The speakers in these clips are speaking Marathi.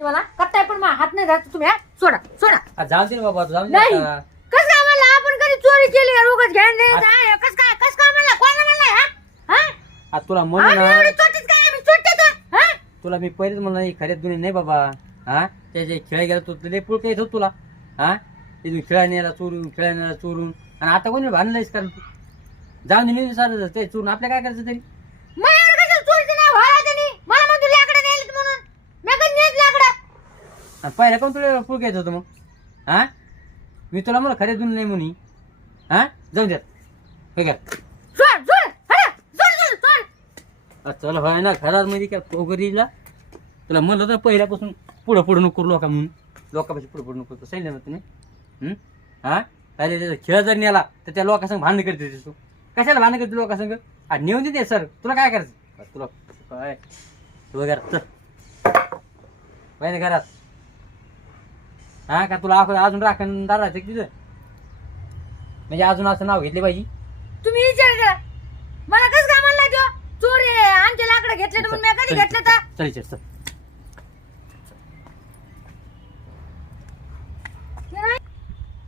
मला पण मा हात नाही धरत तुम्ही हा? सोडा सोडा. आ, जाऊ दे ना बाबा जाऊ दे नाही. आता. कस काय म्हणलं आपण कधी चोरी केली का? घ्यायला आहे? कस काय कस काय म्हणलं? कोणा म्हणलं? हा? हा? आ, तुला म्हणू आम्ही एवढे काय? आम्ही? हा? तुला मी पहिलेच म्हणलं नाही खऱ्यात दुनिया नाही बाबा. हा? त्याचे खेळ गेला तू लय पुळका येत होत तुला. हा? ते खेळा नेला चोरून खेळा नेला चोरून. आणि आता कोणी भांडणारच कारण तू? जाऊन दे मी विचारलं ते चोरून. आपल्या काय करायचं तरी माझ्यावर कशाला चोरीचं नाव व्हायला त्यांनी? मला म्हणतो लाकडं नेलीत म्हणून. मी कधी नेत लाकडं? आणि पहिला कोण तुला पुळका येत होतं मग? हा? मी तुला म्हणलं खऱ्यात दुनिया नाही म्हणी. हा? जाऊन द्या हे काय सोड, सोड, हला, सोड, सोड, सोड. आ, चल होय ना घरात मध्ये काय पोगरीला? तुला म्हणलं तर पहिल्यापासून पुढं पुढं नको करू लोका म्हणून. लोकांपाशी पुढं पुढं नको करू. सांगितलं ना तुम्ही हं? हा? अरे त्याचा खेळ जर नेला तर त्या लोकांसंग भांडण करते तू कशाला भांडण करते लोकांसंग आ, नेऊन देते सर. तुला काय करायचं? तुला काय तू घरात चल. पाहिजे घरात? हा का तुला अजून अजून राखण राहायचं तिथं? म्हणजे अजून असं नाव घेतले पाहिजे. तुम्ही विचार करा. मला कस काय म्हणला तो? चोरी आहे, आमचे लाकडं घेतले तर मी कधी घेतलं तर? चल चल चल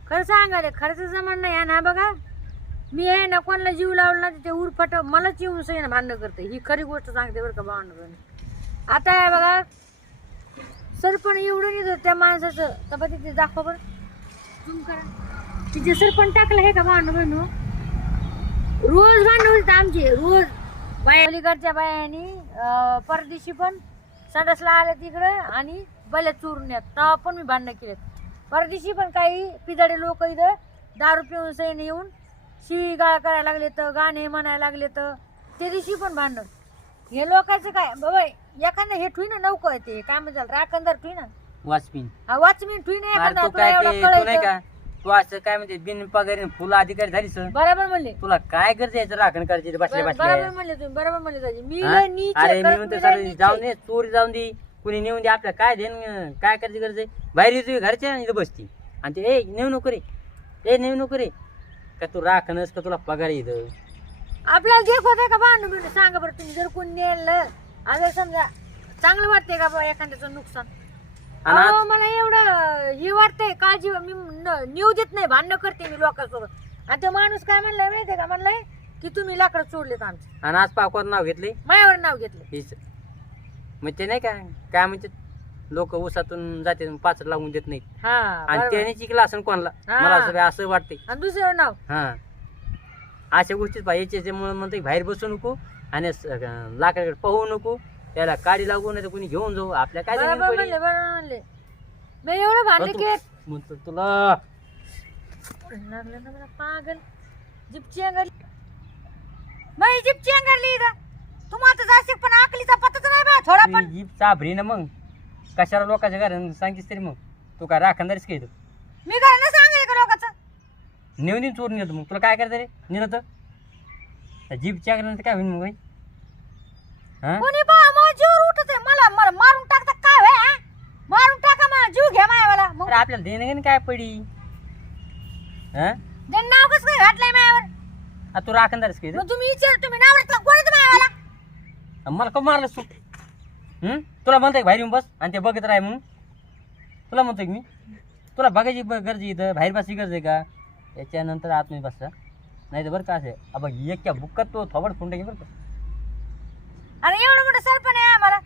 खरं सांगायला खर्च जमान नाही ना बघा. मी आहे ना कोणाला जीव लावला ना ते उरफाट मलाच येऊन सही ना भांडणं करते. ही खरी गोष्ट सांगते बरं का भांडण आता आहे बघा सरपण एवढं नाही त्या माणसाचं. तर तिथे दाखवा बरं. झूम करा. तिथे सरपण टाकलं हे का भांडू बहिणू रोज भांडू होते आमचे रोज. बाया अलीकडच्या बायांनी परदेशी पण संडासला आल्या तिकडं आणि बल्या चोरून येत तेव्हा पण मी भांडणं केलेत. परदेशी पण काही पिजाडे लोक इथं दारू पिऊन सैन येऊन शिवी गाळ करायला लागले तर गाणे म्हणायला लागले तर त्या दिवशी पण भांडण. हे लोकांचं काय? बाबा एखादं हे ठुई ना नौका ते काय म्हणतात राखणदार ठुई ना वाचपीन. हा वाचमीन ठुई ना एखादा तू तुला काय एवढं ते तू नाही कळायचं का? तू असं काय म्हणते बिन पगारी फुलं अधिकारी झालीस? बरोबर म्हणले. तुला काय याचं राखण करायचे? बसल्या बरोबर बसल्या म्हणले तुम्ही बरोबर म्हणले दाजी. मी हा? लय नीच अरे आहे, मी खरंच म्हणतो मी सर नीच जाऊन आहे. दे चोरी जाऊन दे. कुणी नेऊन दे आपल्या काय देण काय करायची गरज आहे? बाहेर येतो घरच्या इथं बसती. आणि ते ए नेऊ नको रे. ए नेऊ नको रे. का तू राखणस का तुला पगार येतं आपल्याला देख होत का भांडण बिंडण सांगा बरं तुम्ही जर कोणी नेलं आता समजा चांगलं वाटतंय का बा एखाद्याचं नुकसान? आणि अहो, मला एवढं हे वाटतंय काळजी मी न- नेऊ देत नाही भांडणं करते मी लोकांसोबत. आणि तो माणूस काय म्हणलाय माहितीये का? म्हणलाय की तुम्ही लाकडं चोरलेत आमचे. आणि आज पाकवार नाव घेतले? माझ्यावर नाव घेतलं. हेच मग ते नाही का? काय म्हणते? लोक उसातून जाते पाच लागून देत नाही हा आणि बरोबर. त्याने शिकला असं कोणाला? हा. मला असं असं वाटते आणि दुसरं नाव? हा. अशा गोष्टीच पाहिजे याच्यामुळे म्हणते बाहेर बसू नको आणि लाकडाकडे पाहू नको. त्याला काडी लागू नाही तर कोणी घेऊन जाऊ. आपल्या काय बरोबर जमीन म्हणले पडी? बरोबर म्हणले. मी एवढं म्हणतो तुला. लागलं ना मला पागल. जिपची अंगरली. बाई जिपची अंगरली इथं. तू आता जाशील पण आकलीचा पत्ताच नाही बा थोडा पण. जीप चाभरी ना मग. कशाला लोकांच्या घरात सांगितस तरी मग. तू काय राखणदारीच काय मी घरानं लोकांचं नेऊन येऊन चोरून येतो मग. तुला काय करायचं रे? निरत? जीपच्या घरात काय होईल मग बाई? हा? कोणी बा मग जीवर उठत आहे मला मला मारून टाकता काय होय, हा? मारून टाका मला जीव घ्या मायावाला. मग अरे आपल्याला देणं घेणं काय पडी? हा? नाव कसं काय घातलंय मायावर? आ, तू राखणदारीच मग तुम्ही विचार तुम्ही नाव मायावाला? मला का मारलं तू? हं? तुला म्हणतोय बाहेर येऊन बस आणि ते बघत राह म्हणून? तुला म्हणतोय की मी? तुला बघायची ब- गरज आहे इथं? बाहेर बसायची गरज आहे का? त्याच्यानंतर आतमध्ये बस नाही तर बरं का असे अब एक बुक्कात तो थोबड फुंड घे बरं का. अरे एवढं मोठं सरपण आहे आम्हाला.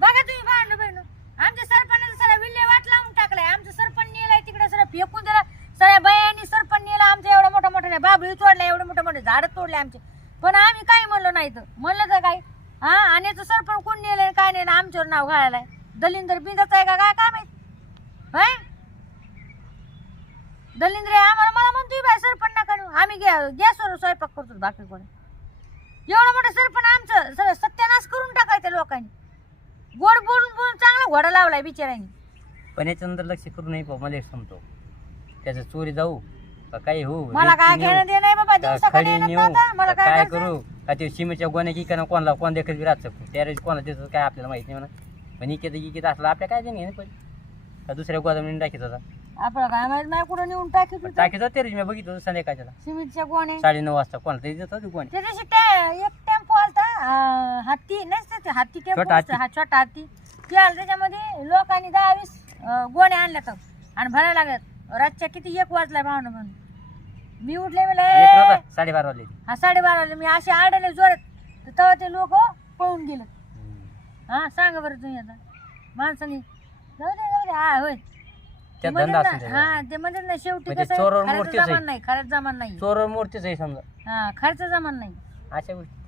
बघा तुम्ही भांडू बहिणू आमच्या सरपणाला सरा विल्हे वाट लावून टाकलाय. आमचं सरपण नेलाय तिकडे सर फेकून दिला. सगळ्या बायांनी सरपण नेला. आमचं एवढं मोठं मोठं नाही. बाबळी तोडला एवढं मोठं मोठे झाडं तोडले आमचे. पण आम्ही काही म्हणलो नाही तर. म्हणलं तर काय? हा आणि याचं सरपण कोण नेलंय काय नेलं आमच्यावर नाव घालायलाय. दलिंदर बिंदाचा आहे का? काय काय माहीत दलिंद्र आम्हाला मला म्हणतोय बाय सरपण नका नेऊ. आम्ही गॅ- गॅसवर स्वयंपाक करतो बाकी कोणी एवढं मोठं सरपण आमचं सगळं सत्यानाश करून टाकायचं लोकांनी. गोड बोलून बोलून चांगला घोडा लावलाय बिचाऱ्यांनी. पण याच्यानंतर लक्ष करू नाही पाहू मला एक समतो त्याचं चोरी जाऊ का काही हो मला काय रेती नेऊ, घेणं देणं नाही बाबा का दिवसाकडे खडी नेऊ? मला का काय? करू? का ते सिमेंटच्या गोण्या की का कोणाला कोण देखत राहत त्या कोणाला देतात काय आपल्याला माहिती नाही म्हणा. पण इकेत इकेत असलं आपल्या काय देणे पण. का दुसऱ्या गोदामने टाकीत होता? आपलं काय माहीत? नाही कुठं नेऊन टाकी पण टाकीत होते रे मी बघितलं होतं संध्याकाळच्याला. सिमेंटच्या गोणे साडे नऊ वाजता कोणाला तरी देत होती गोणी त्या दिवशी ते एक टेम्पो आलता अं, हत्ती नाही ते हत्ती टेम्पो हत्ती. हा छोटा हत्ती. केलं त्याच्यामध्ये लोकांनी दहा वीस अं, गोण्या आणल्या तर आणि भरायला लागल्यात. रातच्या किती एक वाजलाय भावना म्हणून. मी उठले एक राहता, साडेबारा वाजले. हा साडेबारा वाजले. मी असे आडले जोरात. तर तेव्हा ते लोक पळून गेलं. हा सांगा बरं तुम्ही आता. माणसाने जाऊ दे जाऊ दे. हा होय. म्हणतात धंदा ना- असेल हा ते म्हणतात ना शेवटी म्हणजे कसं चोरावर आहे, खर्च मूर्तीच आहे. जमान नाही खरंच जमान नाही. चोर मूर्तीच आहे समजा. हा खर्च जमान नाही. अशा गोष्टी.